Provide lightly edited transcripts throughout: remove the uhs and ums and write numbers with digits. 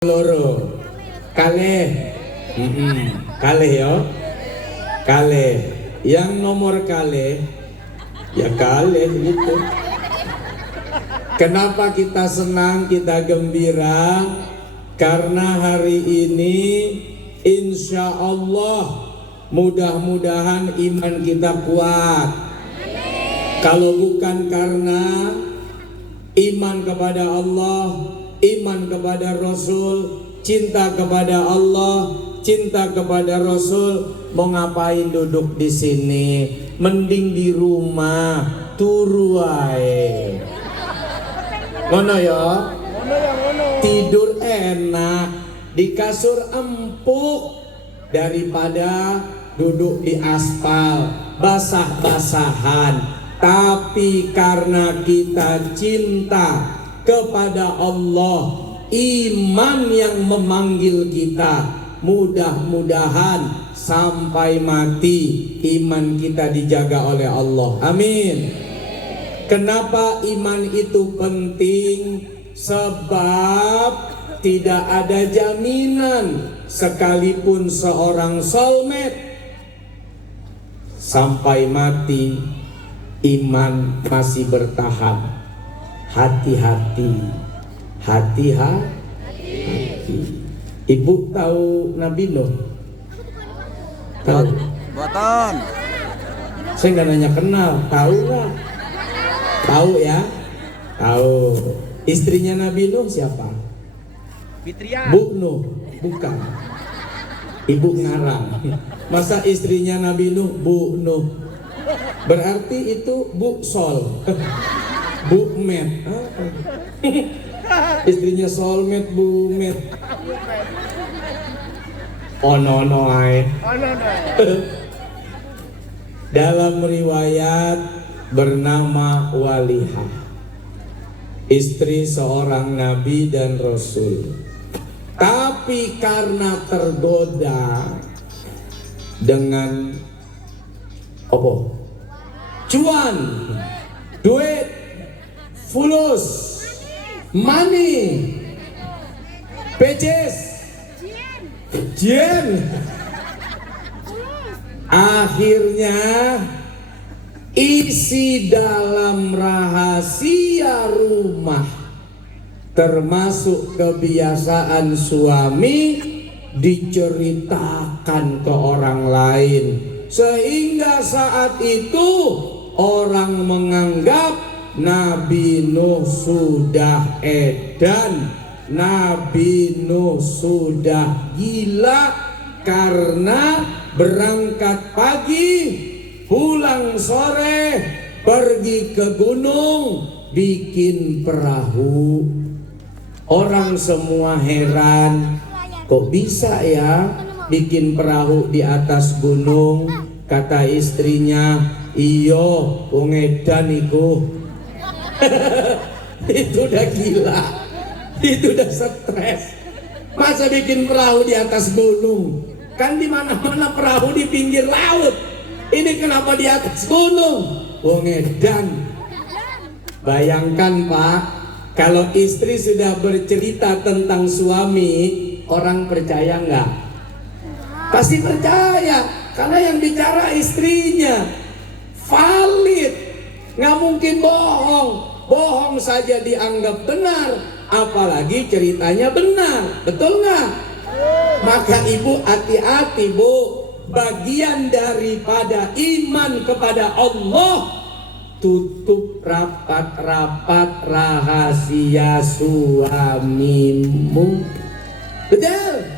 loro kalih kalih yo kalih yang nomor kalih ya kalih gitu. Kenapa kita senang, kita gembira? Karena hari ini insya Allah mudah-mudahan iman kita kuat. Kalau bukan karena iman kepada Allah, iman kepada Rasul, cinta kepada Allah, cinta kepada Rasul, mau ngapain duduk di sini? Mending di rumah turu wae. Ngono ya? Tidur enak di kasur empuk daripada duduk di aspal basah-basahan. Tapi karena kita cinta kepada Allah, iman yang memanggil kita, mudah-mudahan sampai mati iman kita dijaga oleh Allah. Amin. Kenapa iman itu penting? Sebab tidak ada jaminan sekalipun seorang soulmate sampai mati iman masih bertahan. Hati-hati, hati-hati. Ibu tahu Nabi Nuh? Tahu? Buatan. Saya nggak nanya kenal, tahu nggak? Tahu ya? Tahu. Istrinya Nabi Nuh siapa? Fitria. Bu Nuh, bukan. Ibu ngarang. Masa istrinya Nabi Nuh Bu Nuh? Berarti itu Bu Sol. Bu Met. Istrinya Solmed Bu Met. Ono ae. Dalam riwayat bernama Walihah, istri seorang nabi dan rasul. Tapi karena tergoda dengan apa? Cuan, duit, fulus, money, peces, jien. Akhirnya isi dalam rahasia rumah, termasuk kebiasaan suami, diceritakan ke orang lain, sehingga saat itu orang menganggap Nabi Nuh sudah edan, Nabi Nuh sudah gila, karena berangkat pagi, pulang sore, pergi ke gunung, bikin perahu. Orang semua heran, kok bisa ya bikin perahu di atas gunung? Kata istrinya, iyo wong edan iku. Itu udah gila, itu udah stres. Masa bikin perahu di atas gunung? Kan di mana-mana perahu di pinggir laut. Ini kenapa di atas gunung? Wong edan. Bayangkan Pak, kalau istri sudah bercerita tentang suami, orang percaya nggak? Pasti percaya, karena yang bicara istrinya. Valid, nggak mungkin bohong. Bohong saja dianggap benar, apalagi ceritanya benar, betul nggak? Maka ibu hati-hati bu, bagian daripada iman kepada Allah, tutup rapat-rapat rahasia suamimu. Betul?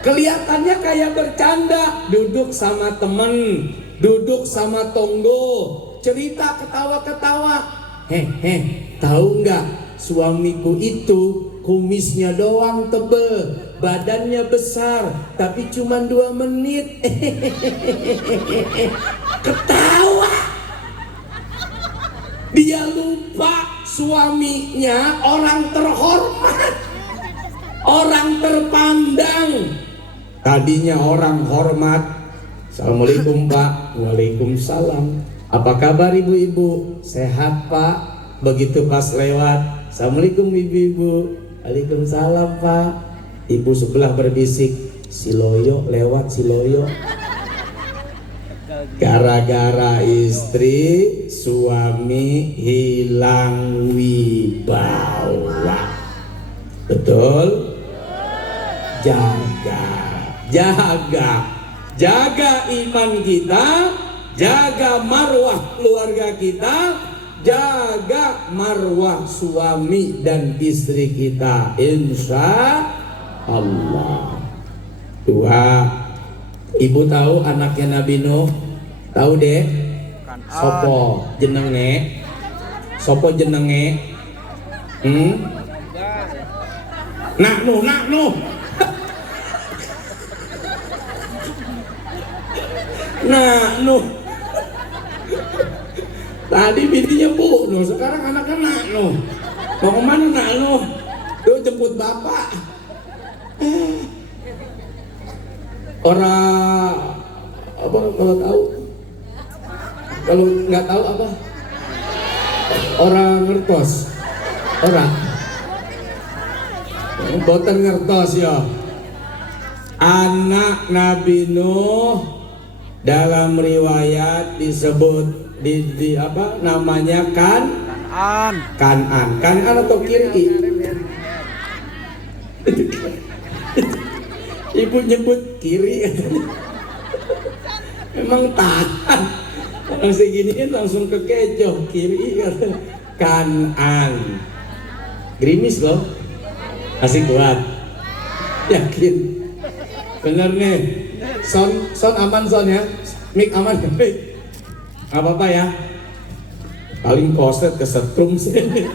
Kelihatannya kayak bercanda, duduk sama temen, duduk sama tonggo, cerita ketawa-ketawa. Tahu nggak, suamiku itu kumisnya doang tebel, badannya besar, tapi cuma 2 menit. Ketawa. Dia lupa suaminya orang terhormat, orang terpandang. Tadinya orang hormat, assalamualaikum Pak. Waalaikumsalam. Apa kabar ibu-ibu? Sehat Pak. Begitu pas lewat, assalamualaikum ibu-ibu. Waalaikumsalam Pak. Ibu sebelah berbisik, si Loyo lewat, si Loyo. Gara-gara istri, suami hilang wibawa. Betul? Jaga iman kita, jaga marwah keluarga kita, jaga marwah suami dan istri kita, insya Allah. Dua, ibu tahu anaknya Nabi Nuh? Tahu deh? Sopo jenenge? Sopo jenenge? Nak Nuh. Nah, Nuh. Tadi bininya Bu Nuh, sekarang anaknya Nak Nuh. Mau kemana Nak Nuh? Tuh jemput bapak. Orang apa kalau tahu? Kalau nggak tahu apa? Orang ngertos. Orang. Boten ngertos ya. Anak Nabi Nuh dalam riwayat disebut di apa namanya Kanan atau Kiri. Ibu nyebut Kiri. Emang tahan. Orang seginiin langsung kekecoh Kiri. Kanan. Gerimis loh. Masih kuat. Yakin. Bener nih. Son aman son ya. Mik aman. Mik. Gak apa-apa ya. Paling koset kesetrum sih.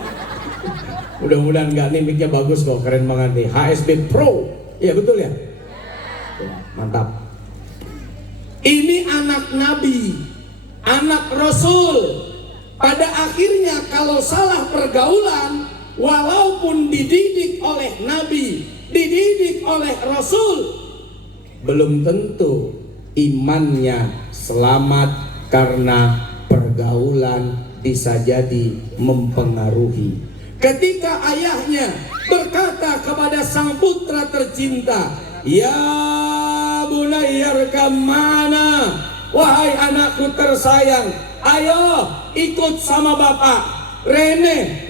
Mudah-mudahan enggak nih, mic-nya bagus kok, keren banget nih. HSB Pro. Iya betul ya? Mantap. Ini anak Nabi, anak Rasul. Pada akhirnya kalau salah pergaulan, walaupun dididik oleh Nabi, dididik oleh Rasul, belum tentu imannya selamat karena pergaulan bisa jadi mempengaruhi. Ketika ayahnya berkata kepada sang putra tercinta, "Ya bunayya irkam ma'ana," wahai anakku tersayang, ayo ikut sama bapak. Rene,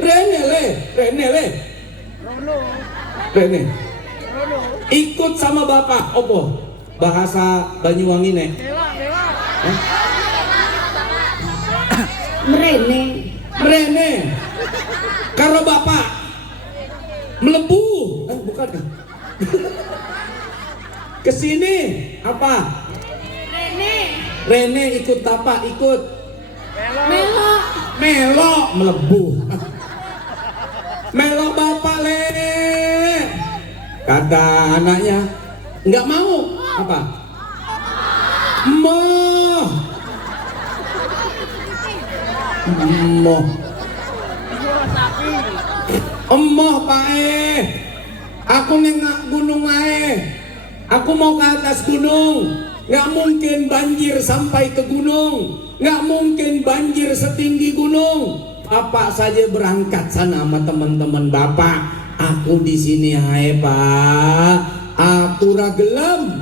ikut sama bapak. Opo bahasa Banyuwangi nek? Rene karo bapak melebu bukan kesini apa? Rene ikut bapak, ikut melo melebu melo bapak le, kata anaknya nggak mau apa? Emoh pae, aku nengak gunung ae, aku mau ke atas gunung. Nggak mungkin banjir sampai ke gunung, nggak mungkin banjir setinggi gunung. Bapak saja berangkat sana sama teman-teman bapak. Aku di sini ae pak, aku ragelem.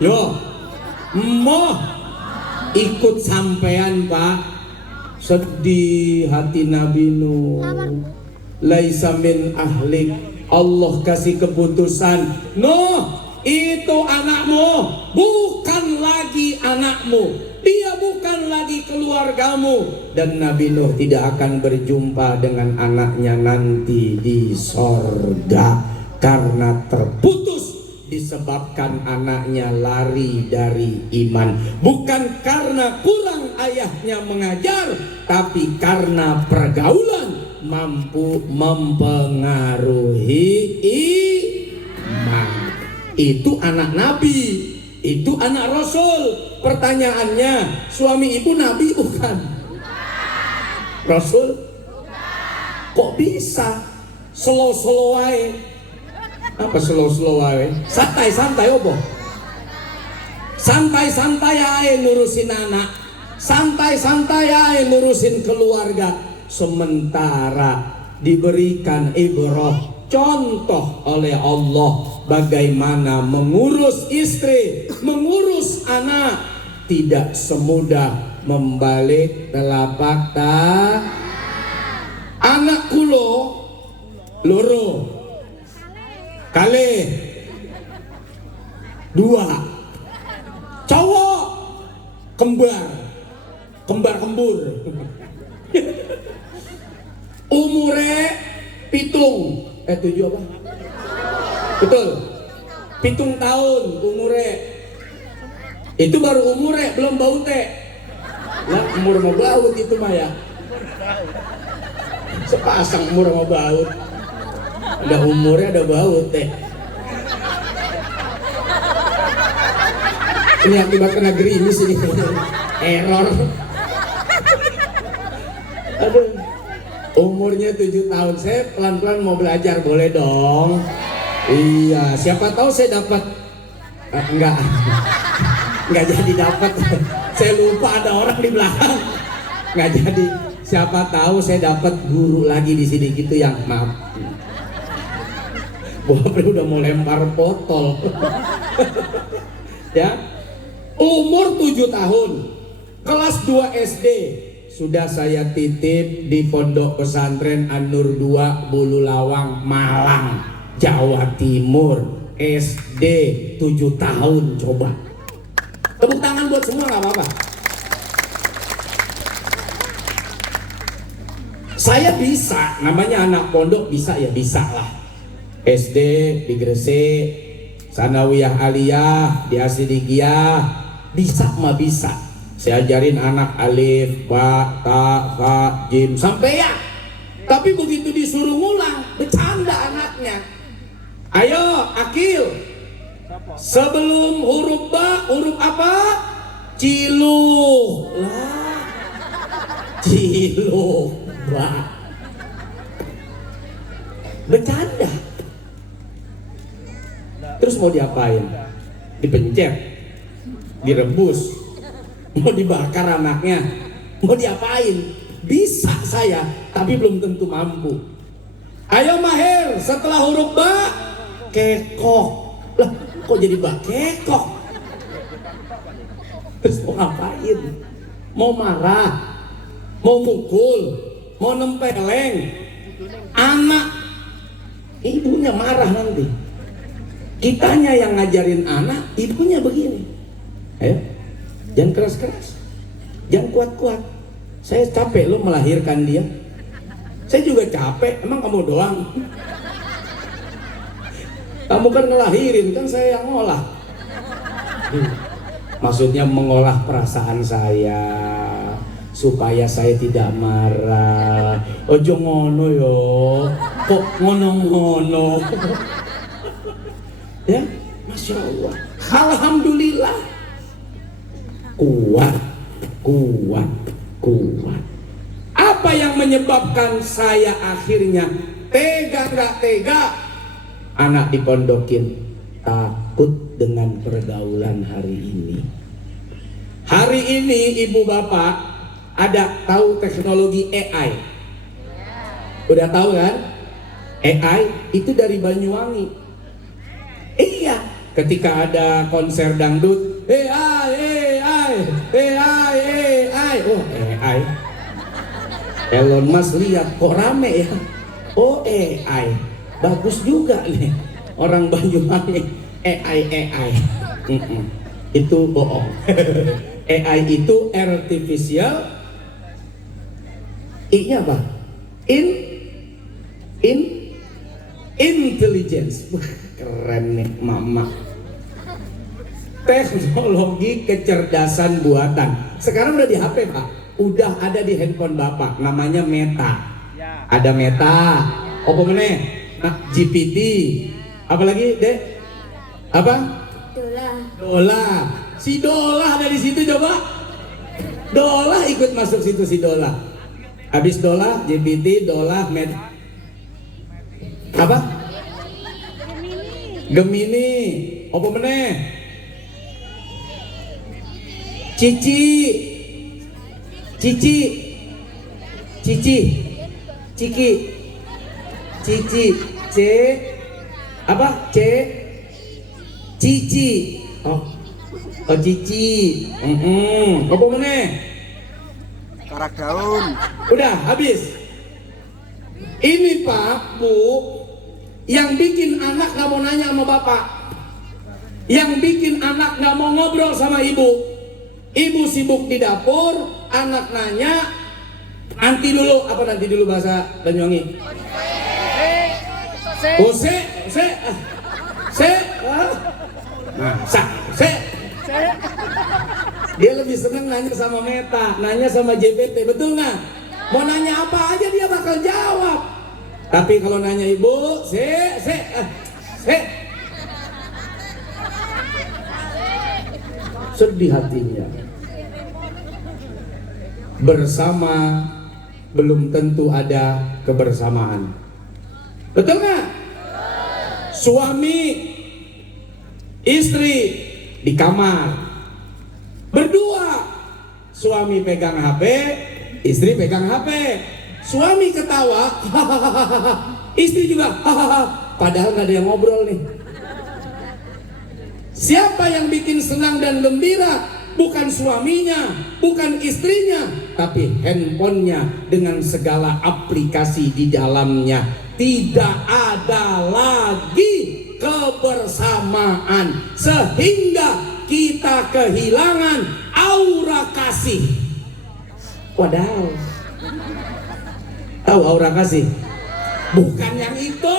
Yo, emoh ikut sampean pak. Sedih hati Nabi Nuh. Laisa min ahlik, Allah kasih keputusan, Nuh itu anakmu, bukan lagi anakmu, dia bukan lagi keluargamu. Dan Nabi Nuh tidak akan berjumpa dengan anaknya nanti di sorga karena terputus disebabkan anaknya lari dari iman. Bukan karena kurang ayahnya mengajar, tapi karena pergaulan mampu mempengaruhi iman. Itu anak Nabi, itu anak Rasul. Pertanyaannya, suami ibu Nabi bukan? Rasul? Kok bisa? Slow-slow aja. Apa slow-slow aja? Santai-santai opo? Santai-santai aja ngurusin anak, santai-santai aja ngurusin keluarga. Sementara diberikan ibrah, contoh oleh Allah bagaimana mengurus istri, mengurus anak. Tidak semudah membalik telapak tangan. Anak kulo loro kali dua, cowok kembar kembur. Umure pitung 7 apa? Betul, 7 tahun umure. Itu baru umure, belum baute. Lah umur mau baut itu mah ya. Sepasang umur mau baut. Ada umurnya ada baut teh. Ini akibat kena gerimis ini. Error. Aduh. Umurnya 7 tahun. Saya pelan-pelan mau belajar, boleh dong? Iya, siapa tahu saya dapat enggak jadi dapat. Saya lupa ada orang di belakang. Enggak jadi. Siapa tahu saya dapat guru lagi di sini gitu yang maaf. Udah mau lempar botol. Ya. Umur 7 tahun. Kelas 2 SD sudah saya titip di Pondok Pesantren An-Nur 2 Bululawang, Malang, Jawa Timur. SD 7 tahun, coba. Tepuk tangan buat semua, nggak apa-apa. Saya bisa, namanya anak pondok bisa ya bisa lah. SD di Gresik, Sanawiyah Aliyah di Asidikiyah, bisa mah bisa. Saya ajarin anak alif, ba, ta, fa, jim sampai ya. Tapi begitu disuruh ngulang, bercanda anaknya. Ayo, Akil. Sebelum huruf ba, huruf apa? Ciluh. Lah. Ciluh, ba. Bercanda. Terus mau diapain? Dipencet, direbus, mau dibakar anaknya, mau diapain? Bisa saya, tapi belum tentu mampu. Ayo Maher, setelah huruf ba, kekok. Lah, kok jadi ba kekok? Terus mau ngapain? Mau marah? Mau mukul? Mau nempeleng? Anak, ibunya marah nanti. Kitanya yang ngajarin anak, ibunya begini. Ayo, jangan keras-keras, jangan kuat-kuat. Saya capek lo melahirkan dia. Saya juga capek, emang kamu doang? Kamu kan ngelahirin, kan saya yang ngolah. Maksudnya mengolah perasaan saya supaya saya tidak marah. Ojo ngono yo, kok ngono-ngono. Ya, Masya Allah, Alhamdulillah, kuat. Apa yang menyebabkan saya akhirnya tega nggak tega? Anak dipondokin, takut dengan pergaulan hari ini. Hari ini ibu bapak ada tahu teknologi AI? Udah tahu kan? AI itu dari Banyuwangi. Iya, ketika ada konser dangdut, AI, oh AI. Elon Musk lihat kok rame ya, oh AI, bagus juga nih orang Banyuwangi. AI. Itu bohong. AI itu artificial, I-nya apa? Intelligence. Keren nih mama. Teknologi kecerdasan buatan. Sekarang udah di HP Pak, udah ada di handphone Bapak, namanya Meta. Ada Meta, apa meneh? Nah, GPT. Apalagi Dek? Apa? Dola. Si Dola ada di situ coba. Dola ikut masuk situ si Dola. Habis Dola, GPT, Dola, Meta. Apa? Gemini, apa meneh? Cici, apa? Cici. Oh cici. Apa meneh? Karak daun. Udah habis. Ini Pak, Bu, yang bikin anak nggak mau nanya sama bapak, yang bikin anak nggak mau ngobrol sama ibu. Ibu sibuk di dapur, anak nanya, nanti dulu, apa nanti dulu bahasa Banyuwangi? Dia lebih seneng nanya sama Meta, nanya sama JPT, betul nggak? Mau nanya apa aja dia bakal jawab. Tapi kalau nanya ibu, sedih hatinya. Bersama belum tentu ada kebersamaan. Betul nggak? Suami istri di kamar berdua, suami pegang HP, istri pegang HP. Suami ketawa, istri juga hahaha, padahal nggak ada yang ngobrol nih. Siapa yang bikin senang dan gembira? Bukan suaminya, bukan istrinya, tapi handphonenya dengan segala aplikasi di dalamnya. Tidak ada lagi kebersamaan, sehingga kita kehilangan aura kasih. Wadaw, tahu aura kasih? Bukan yang itu,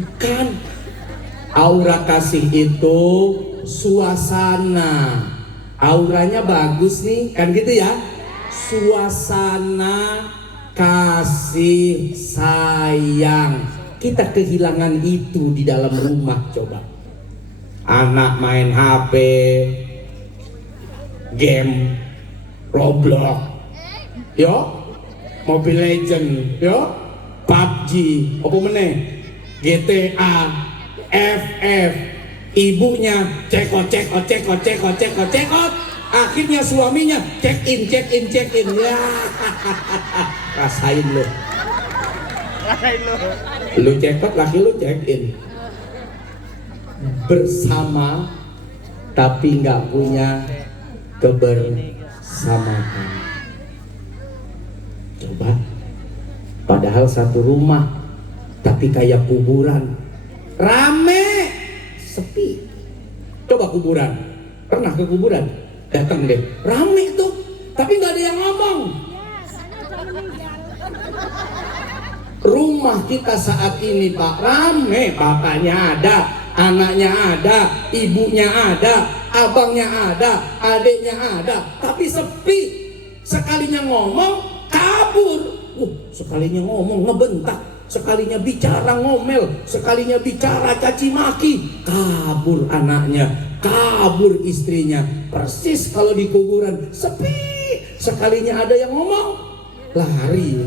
bukan. Aura kasih itu suasana, auranya bagus nih, kan gitu ya. Suasana kasih sayang, kita kehilangan itu di dalam rumah. Coba anak main HP, game, Roblox, yo, Mobile Legend, yo, PUBG, apa meneh, GTA, FF. Ibunya cekot, akhirnya suaminya check in. Ya, rasain lo. Lu cekot, laki lu check in. Bersama tapi nggak punya kebersamaan. Coba, padahal satu rumah tapi kayak kuburan, rame, sepi. Coba kuburan, pernah ke kuburan? Datang deh, rame tuh, tapi nggak ada yang ngomong. Rumah kita saat ini Pak, rame, bapaknya ada, anaknya ada, ibunya ada, abangnya ada, adiknya ada, tapi sepi. Sekalinya ngomong kabur. Sekalinya ngomong ngebentak, sekalinya bicara ngomel, sekalinya bicara caci maki, kabur anaknya, kabur istrinya. Persis kalau di kuburan, sepi. Sekalinya ada yang ngomong, lari.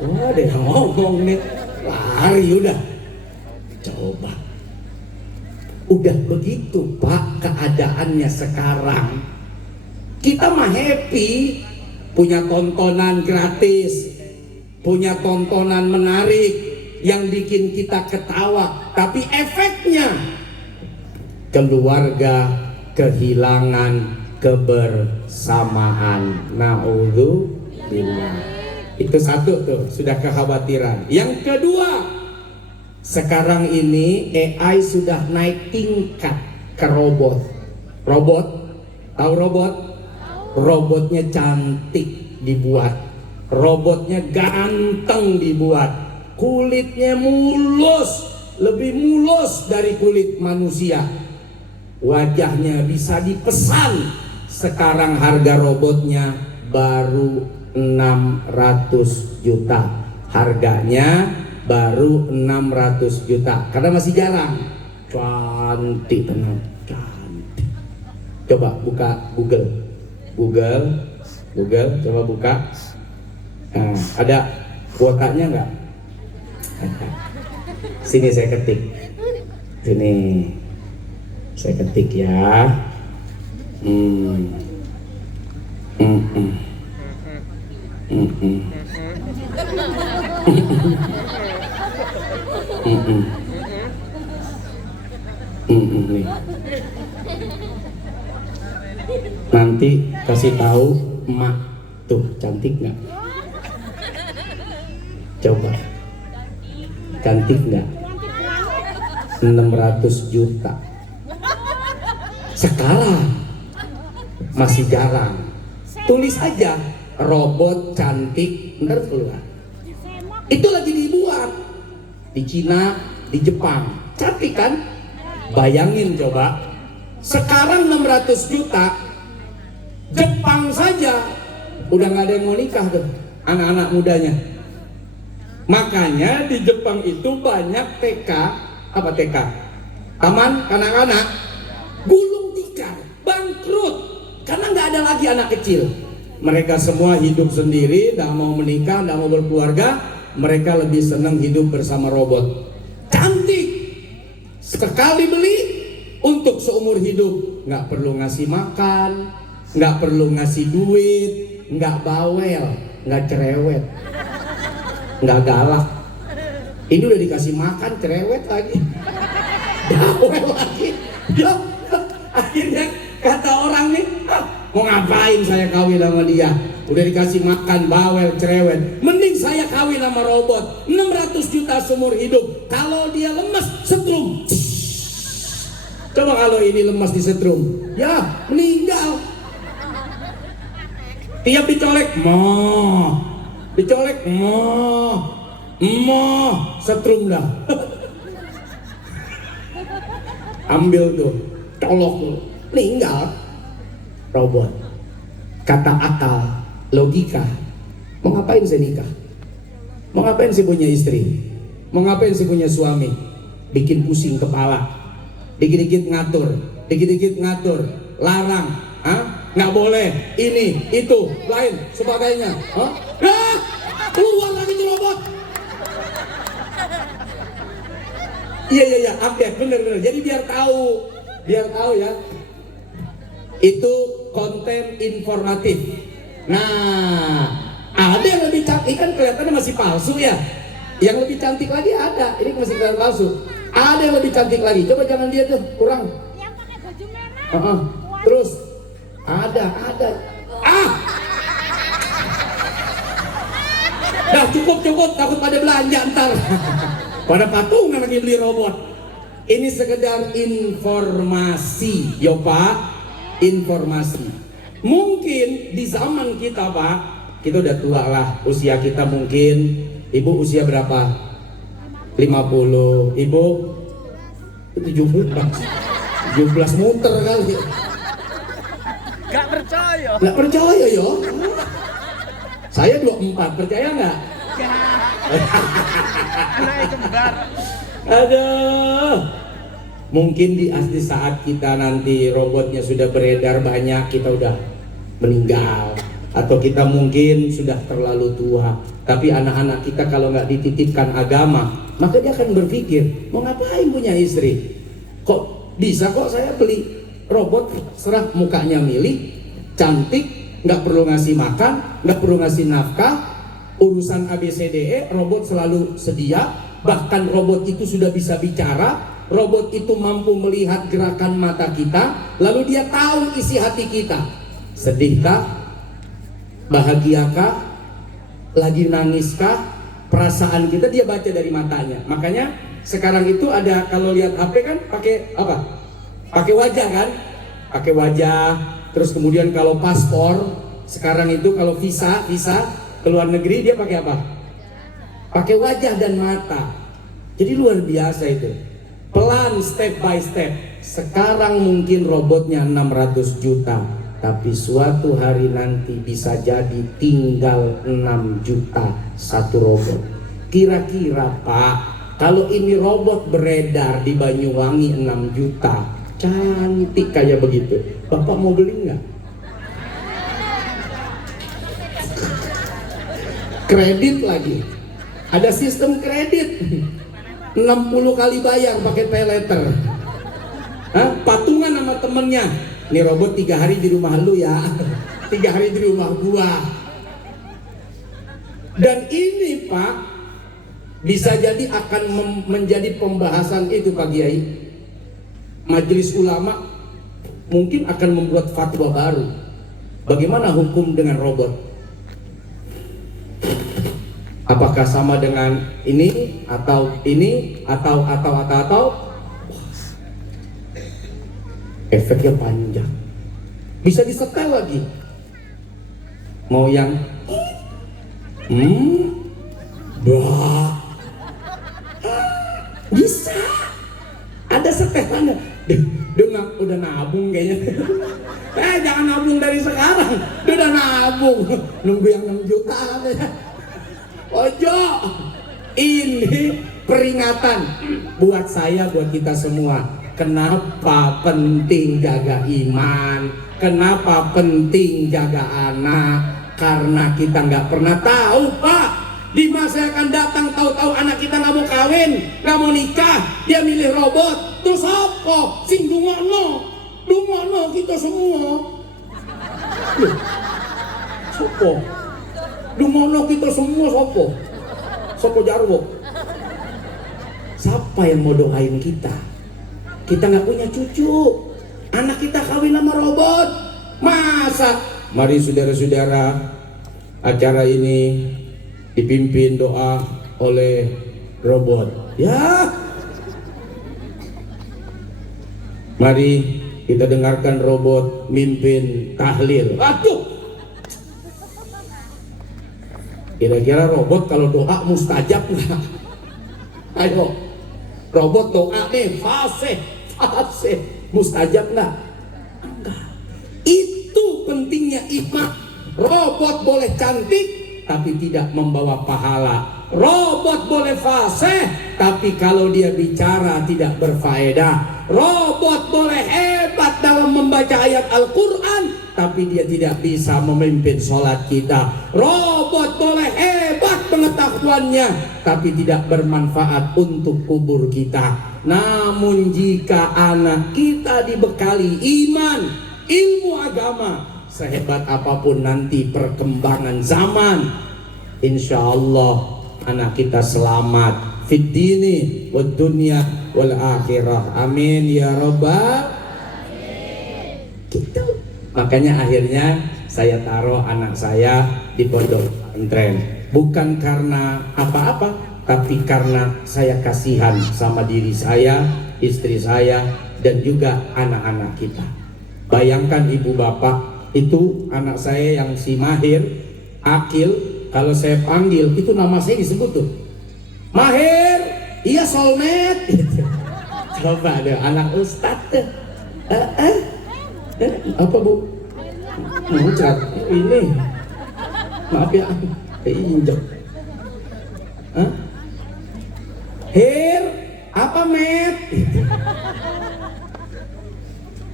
Wah, ada yang ngomong nih, lari udah. Coba, udah begitu Pak keadaannya sekarang. Kita mah happy, punya tontonan gratis, punya tontonan menarik yang bikin kita ketawa, tapi efeknya keluarga kehilangan kebersamaan. Naudzubillah. Itu satu tuh, sudah kekhawatiran. Yang kedua, sekarang ini AI sudah naik tingkat ke robot. Robot, tahu robot? Robotnya cantik dibuat, robotnya ganteng dibuat, kulitnya mulus, lebih mulus dari kulit manusia, wajahnya bisa dipesan. Sekarang harga robotnya baru 600 juta, harganya baru 600 juta karena masih jarang. Cantik tenang, cantik. Coba buka Google, coba buka. Nah, ada kuotanya nggak? Sini saya ketik, sini saya ketik ya. Nih. Nanti kasih tahu emak tuh cantik nggak? Coba cantik nggak? 600 juta. Sekarang masih jarang. Tulis aja robot cantik, ntar keluar. Itu lagi dibuat di Cina, di Jepang. Cantik kan? Bayangin coba. Sekarang 600 juta. Jepang saja udah nggak ada yang mau nikah tuh anak-anak mudanya. Makanya di Jepang itu banyak TK, apa TK? Taman kanak-kanak gulung tikar, bangkrut karena nggak ada lagi anak kecil. Mereka semua hidup sendiri, nggak mau menikah, nggak mau berkeluarga. Mereka lebih senang hidup bersama robot. Cantik, sekali beli untuk seumur hidup, nggak perlu ngasih makan, nggak perlu ngasih duit, nggak bawel, nggak cerewet, nggak galak. Ini udah dikasih makan cerewet lagi, bawel lagi. Ya, akhirnya kata orang nih, mau ngapain saya kawin sama dia? Udah dikasih makan bawel cerewet, mending saya kawin sama robot. 600 juta seumur hidup. Kalau dia lemes, setrum. Coba kalau ini lemas disetrum, ya meninggal. Tiap dicolek, dicolek, setrum dah. Ambil tuh, colok tuh, meninggal. Robot. Kata akal, logika, mau ngapain saya nikah? Mau ngapain saya punya istri? Mau ngapain saya punya suami? Bikin pusing kepala, dikit-dikit ngatur, larang, nggak boleh, ini, itu, lain, sebagainya. Keluar lagi tuh robot. Iya, update, bener. Jadi biar tahu ya. Itu konten informatif. Nah, ada yang lebih cantik, kan kelihatannya masih palsu ya. Yang lebih cantik lagi ada, ini masih kelihatan palsu. Ada yang lebih cantik lagi, coba jangan dia tuh, kurang. Yang pakai baju merah. Terus, ada. Nah, cukup, takut pada belanja ntar. Pada patungan lagi beli robot. Ini sekedar informasi, yo Pak. Informasi. Mungkin di zaman kita Pak, kita udah tua lah, usia kita mungkin. Ibu usia berapa? 50. Ibu 17 muter kali. Gak percaya. Nggak percaya yo. Saya 24, percaya nggak? Anak kembar. Aduh. Mungkin di saat kita nanti robotnya sudah beredar banyak, kita udah meninggal, atau kita mungkin sudah terlalu tua. Tapi anak-anak kita kalau nggak dititipkan agama, maka dia akan berpikir, mau ngapain punya istri? Kok bisa kok saya beli robot, serah mukanya milih, cantik, nggak perlu ngasih makan, nggak perlu ngasih nafkah, urusan ABCDE robot selalu sedia. Bahkan robot itu sudah bisa bicara. Robot itu mampu melihat gerakan mata kita, lalu dia tahu isi hati kita. Sedihkah? Bahagiakah? Lagi nangiskah? Perasaan kita dia baca dari matanya. Makanya sekarang itu ada, kalau lihat HP kan pakai apa? Pakai wajah kan? Pakai wajah. Terus kemudian kalau paspor, sekarang itu kalau visa ke luar negeri dia pakai apa? Pakai wajah dan mata. Jadi luar biasa itu. Pelan, step by step. Sekarang mungkin robotnya 600 juta, tapi suatu hari nanti bisa jadi tinggal 6 juta satu robot. Kira-kira Pak, kalau ini robot beredar di Banyuwangi 6 juta, cantik kayak begitu, Bapak mau beli nggak? Kredit lagi, ada sistem kredit. 60 kali bayar pakai pay letter. Patungan sama temennya. Nih robot 3 hari di rumah lu ya, 3 hari di rumah gua. Dan ini Pak, Bisa jadi akan menjadi pembahasan itu Pak Kiai. Majelis ulama mungkin akan membuat fatwa baru. Bagaimana hukum dengan robot? Apakah sama dengan ini atau efeknya panjang. Bisa disetel lagi. Mau yang bisa. Ada setelannya. Dia udah nabung kayaknya. Jangan nabung dari sekarang. Dia udah nabung. Nunggu yang 6 juta katanya. Ojo. Ini peringatan buat saya, buat kita semua. Kenapa penting jaga iman? Kenapa penting jaga anak? Karena kita nggak pernah tahu, Pak. Di masa yang akan datang, tahu-tahu anak kita nggak mau kawin, nggak mau nikah, dia milih robot. Terus apa? Sing dungono kita semua. Sopo? Dungono kita semua sopo? Sopo jarwo? Siapa yang mau doain kita? Kita nggak punya cucu, anak kita kawin sama robot. Masa? Mari saudara-saudara, acara ini dipimpin doa oleh robot. Ya, mari kita dengarkan robot mimpin tahlil. Aduh, kira-kira robot kalau doa mustajab nggak? Ayo, robot doa nih fase mustajab nggak? Enggak. Itu pentingnya iman. Robot boleh cantik tapi tidak membawa pahala. Robot boleh fasih tapi kalau dia bicara tidak berfaedah. Robot boleh hebat dalam membaca ayat Al-Quran tapi dia tidak bisa memimpin sholat kita. Robot boleh hebat pengetahuannya tapi tidak bermanfaat untuk kubur kita. Namun jika anak kita dibekali iman, ilmu agama, sehebat apapun nanti perkembangan zaman, insya Allah anak kita selamat fid dini wad dunya wal akhirah. Amin ya rabbal gitu. Makanya akhirnya saya taruh anak saya di pondok pesantren, bukan karena apa-apa, tapi karena saya kasihan sama diri saya, istri saya, dan juga anak-anak kita. Bayangkan ibu bapak, itu anak saya yang si Mahir, Akil, kalau saya panggil itu nama saya disebut tuh, Mahir, iya soulmate gitu. Coba deh anak ustadz deh. Apa bu? Muncrat ini, maaf ya, injek. Hir, apa met?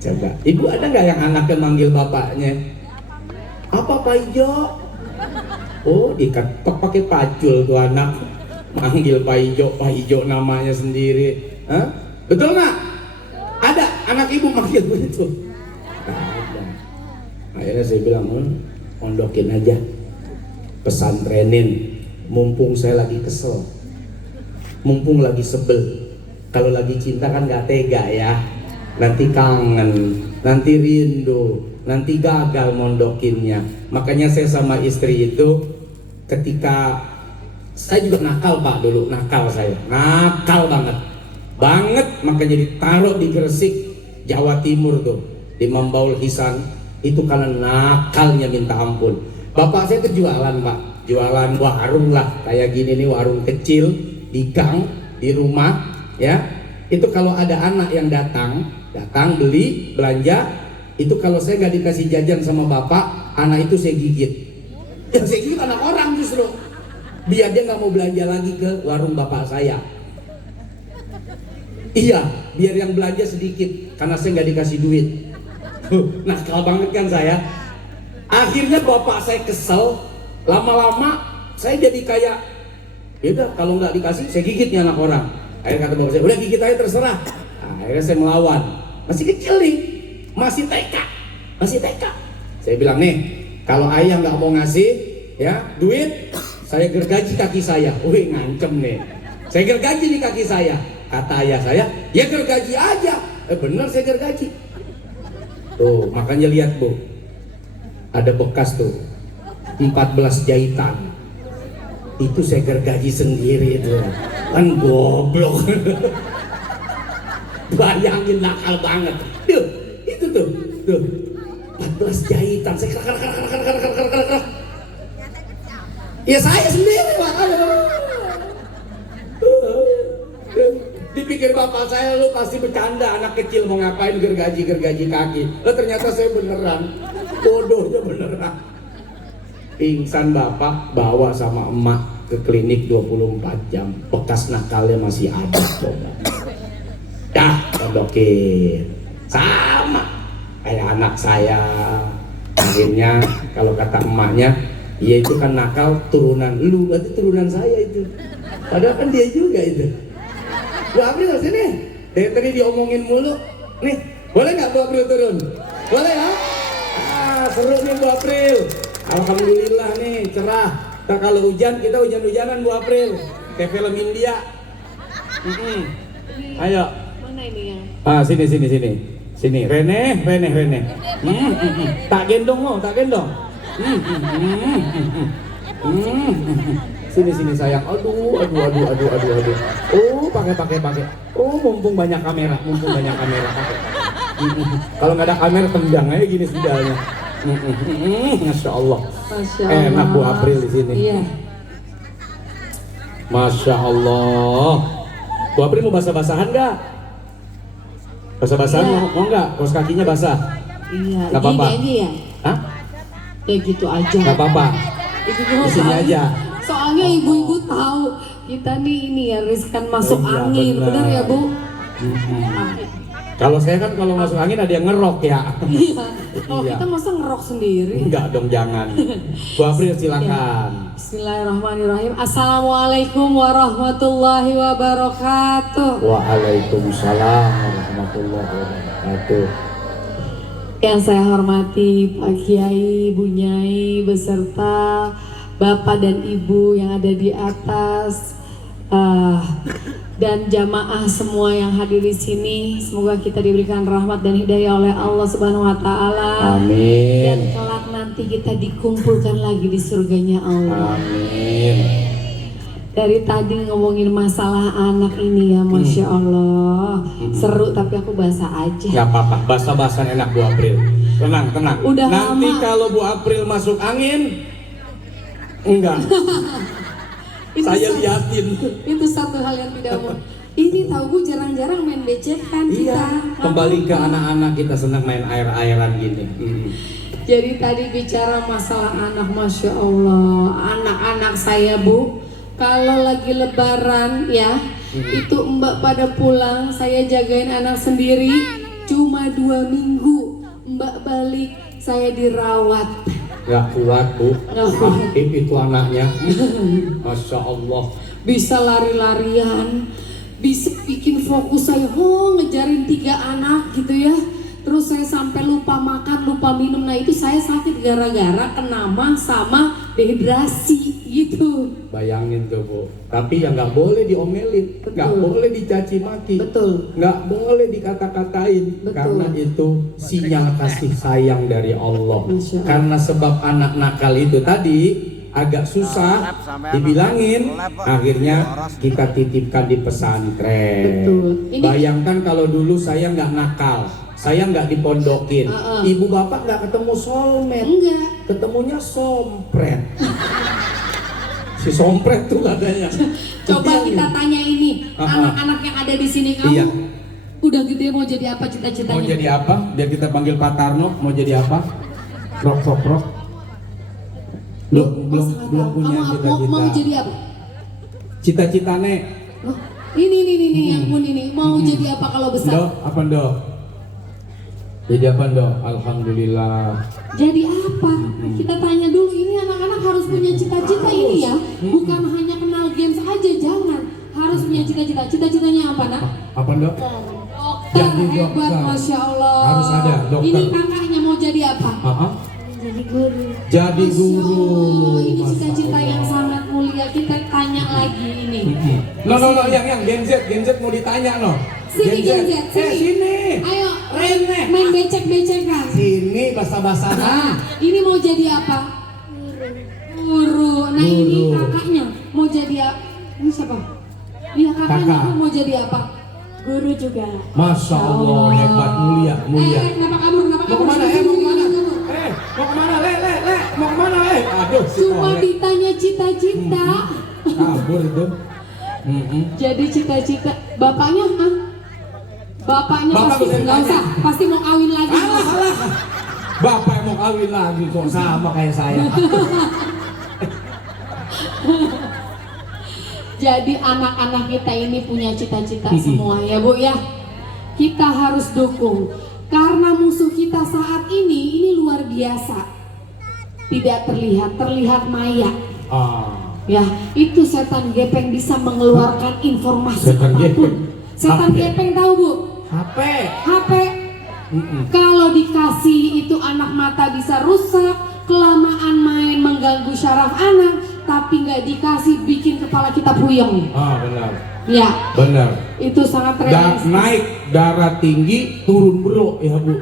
Coba, ibu ada nggak yang anaknya manggil bapaknya? Apa Pak Ijo? Oh, diketok pakai pacul tuh anak, manggil Pak Ijo namanya sendiri. Betul nggak? Ada anak ibu manggil begitu? Ada. Akhirnya saya bilang, pondokin aja, pesantrenin. Mumpung saya lagi kesel, mumpung lagi sebel. Kalau lagi cinta kan nggak tega ya. Nanti kangen, nanti rindu, nanti gagal mondokinnya. Makanya saya sama istri itu, ketika saya juga nakal Pak dulu, nakal saya, nakal banget, makanya ditaruh di Gresik, Jawa Timur tuh, di Mambaul Hisan, itu karena nakalnya minta ampun. Bapak saya itu jualan Pak, jualan warung lah, kayak gini nih, warung kecil di gang, di rumah, ya. Itu kalau ada anak yang datang beli belanja, itu kalau saya nggak dikasih jajan sama bapak, anak itu saya gigit. Yang saya gigit anak orang justru, biar dia nggak mau belanja lagi ke warung bapak saya. Iya, biar yang belanja sedikit, karena saya nggak dikasih duit. Nakal banget kan saya. Akhirnya bapak saya kesel, lama-lama saya jadi kayak, yaudah kalau nggak dikasih saya gigit nih anak orang. Akhirnya kata bapak saya, udah gigit aja terserah. Akhirnya saya melawan. Masih kecil nih, masih TK. Saya bilang nih, kalau ayah nggak mau ngasih ya duit, saya gergaji kaki saya. Wih, ngancem nih. Saya gergaji di kaki saya. Kata ayah saya, ya gergaji aja. Bener saya gergaji. Tuh, makanya lihat Bu. Ada bekas tuh. 14 jahitan. Itu saya gergaji sendiri itu. Kan goblok. Bayangin nakal banget. Tuh, itu tuh. Tuh. 14 jahitan. Saya kerak. Ya saya sendiri Pak. Dipikir bapak saya, lu pasti bercanda, anak kecil mau ngapain gergaji kaki. Ternyata saya beneran, bodohnya beneran. Pingsan bapak, bawa sama emak ke klinik 24 jam. Bekas nakalnya masih ada coba. Dah, kondokin. Sama kayak anak saya. Akhirnya kalau kata emaknya, ya itu kan nakal turunan lu, berarti turunan saya itu. Padahal kan dia juga itu. Bu April sini, dari tadi diomongin mulu. Nih, boleh nggak Bu April turun? Boleh ya? Seru nih Bu April. Alhamdulillah nih, cerah. Ntar kalau hujan, kita hujan-hujanan Bu April. Kayak film India. Ayo. Mana ini ya? Sini. Rene. Tak gendong lo, tak gendong. Sini sayang. Aduh. Oh, pakai. Oh, mumpung banyak kamera pakai. Kalau nggak ada kamera tendang aja gini sendalnya. Masya Allah. Enak Bu April di sini. Iya. Masya Allah. Bu April mau basah-basahan nggak? Basah-basahan Iya. mau nggak? Kaos kakinya basah. Iya. Nggak apa-apa. Gini ya. Hah? Ya gitu aja. Nggak apa-apa. Itu Di sini aja. Soalnya ibu-ibu tahu kita nih ini ya riskan masuk Iya, angin, benar ya Bu? Kalau saya kan kalau masuk angin ada yang ngerok ya. Iya. Kalau Iya. kita masa ngerok sendiri. Enggak dong, jangan. Bu April silakan. Bismillahirrahmanirrahim. Assalamualaikum warahmatullahi wabarakatuh. Waalaikumsalam warahmatullahi wabarakatuh. Yang saya hormati Pak Kiai, Bu Nyai beserta Bapak dan Ibu yang ada di atas, dan jamaah semua yang hadir di sini, semoga kita diberikan rahmat dan hidayah oleh Allah Subhanahu Wa Taala. Amin. Dan kelak nanti kita dikumpulkan lagi di surganya Allah. Amin. Dari tadi ngomongin masalah anak ini ya, Masya Allah, seru tapi aku basah aja. Gak apa-apa, basah-basahan enak Bu April. Tenang. Udah Nanti lama. kalau Bu April masuk angin, enggak. Itu Saya satu- liatin. Itu satu hal yang tidak mau. Ini tahu gue jarang-jarang main becekan kita. Iya. Kembali ke anak-anak, kita senang main air-airan gini. Jadi tadi bicara masalah anak, Masya Allah, anak-anak saya Bu, kalau lagi lebaran ya, itu Mbak pada pulang, saya jagain anak sendiri, cuma 2 minggu, Mbak balik, saya dirawat. Gak kuat Bu. Nggak kuat. Aktif itu anaknya. Masya Allah. Bisa lari-larian, bisa bikin fokus saya, ngejarin 3 anak gitu ya. Terus saya sampai lupa makan, lupa minum. Nah itu saya sakit gara-gara kena mah sama dehidrasi gitu. Bayangin tuh Bu. Tapi ya nggak boleh diomelin, Betul. nggak boleh dicaci maki, Betul. nggak boleh dikata-katain. Betul. Karena itu sinyal kasih sayang dari Allah. Masya Allah. Karena sebab anak nakal itu tadi agak susah dibilangin, akhirnya kita titipkan di pesantren. Betul. Ini- Bayangkan kalau dulu saya nggak nakal, saya nggak dipondokin, ibu bapak nggak ketemu soulmate, Enggak. ketemunya sompret. Si sompret tuh katanya. Coba kita tanya ini, anak-anak yang ada di sini, kamu Iya. udah gede mau jadi apa cita-citanya? Mau jadi apa? Biar kita panggil Pak Tarno. Mau jadi apa? Rok. Belum punya Kamu mau cita-cita. jadi apa? Cita-cita nek. Oh, ini yang pun ini mau jadi apa kalau besar? Dok, apa dok? Jadi apa dok? Alhamdulillah. Jadi apa? Kita tanya dulu, ini anak-anak harus punya cita-cita ini ya, bukan hanya kenal games aja, jangan. Harus punya cita-cita. Cita-citanya apa nak? Apa dok? Dokter, Jadi hebat, dokter. Masya Allah. Harus ada, dokter. Ini kakaknya mau jadi apa? Apa? Jadi guru. Jadi Masya guru. Allah, ini Masya cita-cita Allah. yang sangat mulia. Kita tanya lagi ini. No, yang Gen Z mau ditanya no. Sini Gen Z, sini. Sini. Ayo, Rene. main becek-becekan. Sini basa-basahan. Nah, ini mau jadi apa? Guru. Nah ini kakaknya mau jadi apa? Ini siapa? Iya kakaknya Kakak. mau jadi apa? Guru juga. Masya Allah, hebat, mulia. Kenapa kabur? Mau kemana? Mau kemana? Mau kemana? Mau kemana? Aduh, si Cuma Oleh. ditanya cita-cita. Kabur itu. Jadi cita-cita bapaknya, Hah? Bapaknya Bapak pasti bisa nggak ditanya. usah, pasti mau kawin lagi. Alah. Bapak yang mau kawin lagi kok sama kayak saya. Jadi anak-anak kita ini punya cita-cita semua ya Bu ya. Kita harus dukung. Karena musuh kita saat ini luar biasa. Tidak terlihat maya. Ya, itu setan gepeng bisa mengeluarkan informasi Setan apapun. gepeng? Setan HP? gepeng tahu Bu? HP. Kalau dikasih itu anak mata bisa rusak, kelamaan main mengganggu syaraf anak, tapi nggak dikasih bikin kepala kita puyeng. Benar. Ya, Benar. itu sangat realistis. Naik darah tinggi, turun bro ya Bu.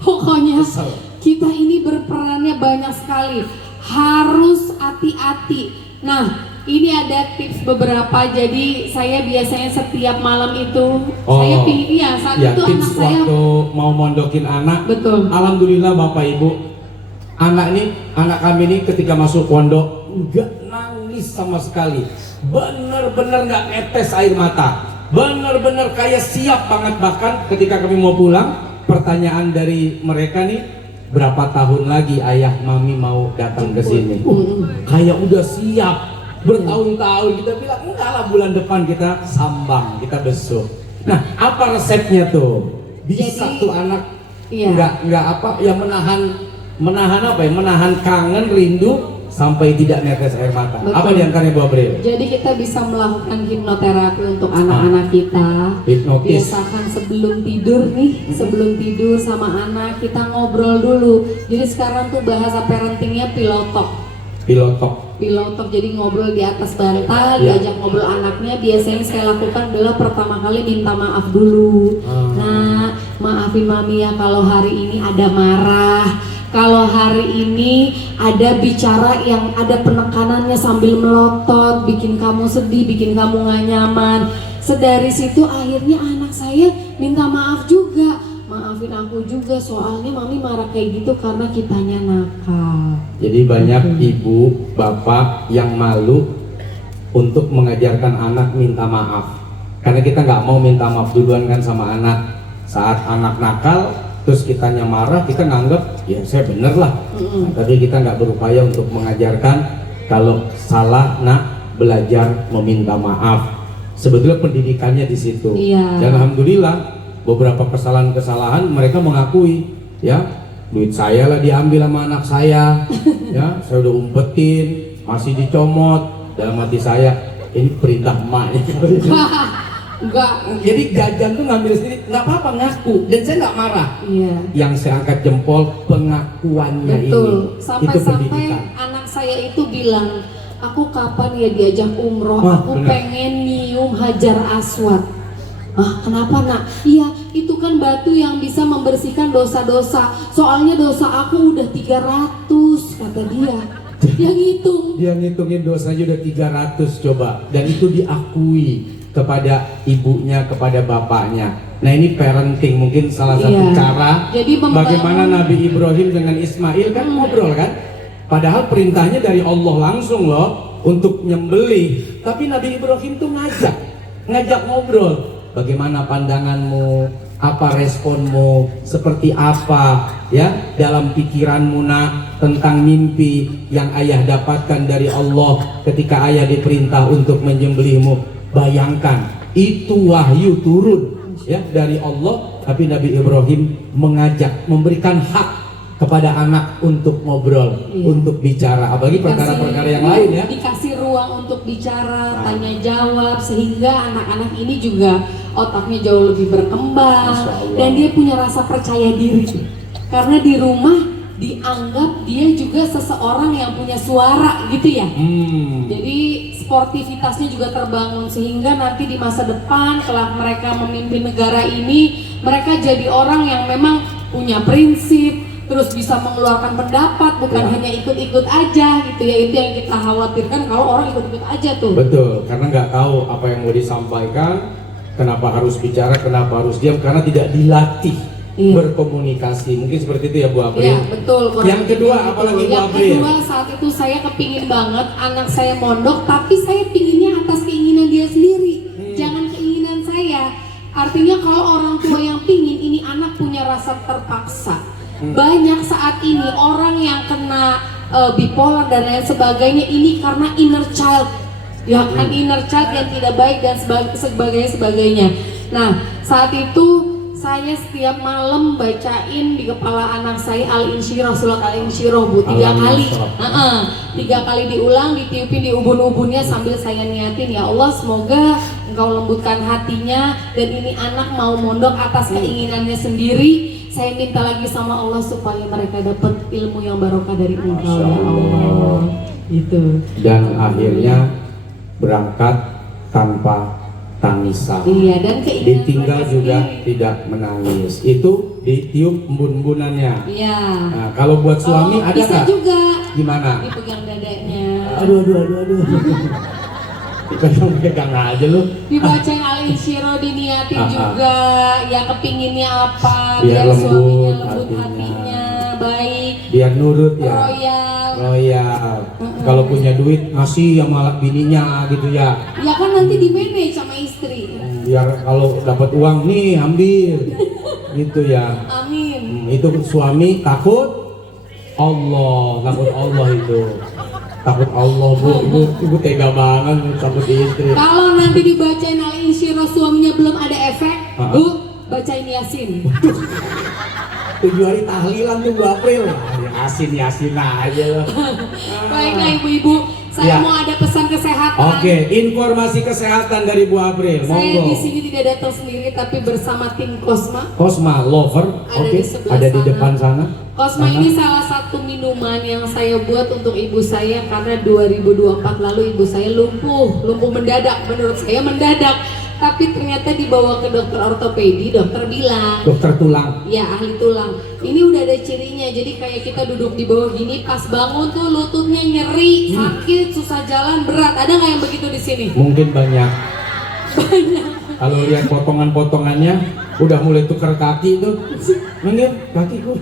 Pokoknya Kesel. kita ini berperannya banyak sekali, harus hati-hati. Nah, ini ada tips beberapa. Jadi saya biasanya setiap malam itu saya pilih saat Ya, itu anak tips saya waktu mau mondokin anak. betul. Alhamdulillah Bapak Ibu, anak kami ini ketika masuk pondok enggak nangis sama sekali. Bener-bener nggak netes air mata. Bener-bener kayak siap banget. Bahkan ketika kami mau pulang, pertanyaan dari mereka nih, berapa tahun lagi ayah mami mau datang ke sini? Kayak udah siap. Bertahun-tahun kita bilang enggak lah, bulan depan kita sambang, kita besok. Nah, apa resepnya tuh? Bisa Jadi, tuh anak iya. nggak apa ya, menahan kangen, rindu sampai tidak netes air mata. Betul. Apa diantaranya Bu April? Jadi kita bisa melakukan hipnoterapi untuk anak-anak kita. Hipnotis. Biasakan sebelum tidur nih, sebelum tidur sama anak kita ngobrol dulu. Jadi sekarang tuh bahasa parentingnya pillow talk. Pillow talk, jadi ngobrol di atas bantal, diajak ngobrol anaknya. Biasanya saya lakukan adalah pertama kali minta maaf dulu. Nah, maafin mami ya kalau hari ini ada marah, kalau hari ini ada bicara yang ada penekanannya sambil melotot, bikin kamu sedih, bikin kamu gak nyaman. Sedari situ akhirnya anak saya minta maaf juga. Maafin aku juga, soalnya mami marah kayak gitu karena kitanya nakal. Jadi banyak ibu, bapak yang malu untuk mengajarkan anak minta maaf. Karena kita nggak mau minta maaf duluan kan sama anak. Saat anak nakal, terus kitanya marah, kita nganggap ya saya bener lah. Nah, tapi kita nggak berupaya untuk mengajarkan kalau salah nak belajar meminta maaf. Sebetulnya pendidikannya di situ. Iya. Dan alhamdulillah beberapa kesalahan mereka mengakui, ya duit saya lah diambil sama anak saya, ya saya udah umpetin, masih dicomot. Dalam hati saya, ini perintah emaknya. Enggak. Jadi jajan tuh ngambil sendiri, nggak apa-apa, ngaku, dan saya nggak marah. Iya. Yang saya angkat jempol pengakuannya Betul. ini, itu Sampai-sampai pendidikan. anak saya itu bilang, aku kapan ya diajak umroh? Wah, aku benar. pengen nyium Hajar Aswad. Kenapa nak? Iya, itu kan batu yang bisa membersihkan dosa-dosa. Soalnya dosa aku udah 300, kata dia. Dia ngitung. Dia ngitungin dosanya udah 300 coba, dan itu diakui kepada ibunya, kepada bapaknya. Nah ini parenting, mungkin salah satu Iya. cara. Jadi membangun- Bagaimana Nabi Ibrahim dengan Ismail kan ngobrol kan? Padahal perintahnya dari Allah langsung loh untuk nyembelih. Tapi Nabi Ibrahim tuh ngajak ngobrol. Bagaimana pandanganmu? Apa responmu? Seperti apa ya dalam pikiranmu nak tentang mimpi yang ayah dapatkan dari Allah ketika ayah diperintah untuk menyembelihmu? Bayangkan, itu wahyu turun ya dari Allah, tapi Nabi Ibrahim mengajak, memberikan hak kepada anak untuk ngobrol, untuk bicara, apalagi perkara-perkara yang lain ya. Dikasih ruang untuk bicara, tanya jawab, sehingga anak-anak ini juga otaknya jauh lebih berkembang Masya Allah. dan dia punya rasa percaya diri. Karena di rumah dianggap dia juga seseorang yang punya suara gitu ya. Jadi sportivitasnya juga terbangun sehingga nanti di masa depan kelak mereka memimpin negara ini, mereka jadi orang yang memang punya prinsip, terus bisa mengeluarkan pendapat, bukan hanya ikut-ikut aja gitu ya. Itu yang kita khawatirkan kalau orang ikut-ikut aja tuh. Betul, karena nggak tahu apa yang mau disampaikan, kenapa harus bicara, kenapa harus diam, karena tidak dilatih berkomunikasi. Mungkin seperti itu ya Bu April. Iya betul. Yang kedua apalagi Bu Yang April? kedua saat itu saya kepingin banget anak saya mondok, tapi saya pinginnya atas keinginan dia sendiri, jangan keinginan saya. Artinya kalau orang tua yang pingin, ini anak punya rasa terpaksa. Banyak saat ini orang yang kena bipolar dan lain sebagainya ini karena inner child, ya kan, inner child yang tidak baik dan sebagainya. Nah saat itu saya setiap malam bacain di kepala anak saya Al-Insyirah, surat Al-Insyirah Bu, 3 kali. 3 kali diulang, ditiupin di ubun-ubunnya sambil saya niatin, ya Allah semoga Engkau lembutkan hatinya dan ini anak mau mondok atas keinginannya sendiri. Saya minta lagi sama Allah supaya mereka dapat ilmu yang barokah dari Engkau ya Allah. Itu. Dan akhirnya berangkat tanpa tangisan. Iya, dan keinginan ditinggal mereka juga sendiri. tidak menangis. Itu ditiup embun-embunannya. Iya. Nah, kalau buat suami ada bisa nggak? juga Gimana? dipegang dadanya. Aduh. Pegang aja lu. Dibacain Al-Insyirah, diniatin juga ya kepinginnya apa, Biar lembut suaminya lembut hatinya. hatinya, baik, Biar nurut ya. royal. Kalau punya duit ngasih sama bininya gitu ya. Ya kan nanti di manage sama istri. Biar kalau dapat uang nih ambil gitu ya. Amin. Itu suami takut Allah itu. Takut Allah Bu, ibu tega banget takut istri. Kalau nanti dibacain Al-Insyirah suaminya belum ada efek, Bu, bacain Yasin. 7 hari tahlilan tuh Bu April. Yasin aja loh. Baiklah ibu-ibu, saya mau ada pesan kesehatan. Oke, informasi kesehatan dari Bu April. Saya Monggo. di sini tidak datang sendiri tapi bersama tim Cosma. Cosma Lover, Ada oke, di sebelah ada di sana. depan sana. Cosma ini salah satu minuman yang saya buat untuk ibu saya karena 2024 lalu ibu saya lumpuh mendadak, menurut saya mendadak. Tapi ternyata dibawa ke dokter ortopedi, dokter bilang, Dokter tulang. ya ahli tulang, ini udah ada cirinya. Jadi kayak kita duduk di bawah gini, pas bangun tuh lututnya nyeri, sakit, susah jalan, berat. Ada nggak yang begitu di sini? Mungkin banyak. Kalau lihat potongan-potongannya udah mulai tukar kaki tuh. Mungkin kakiku.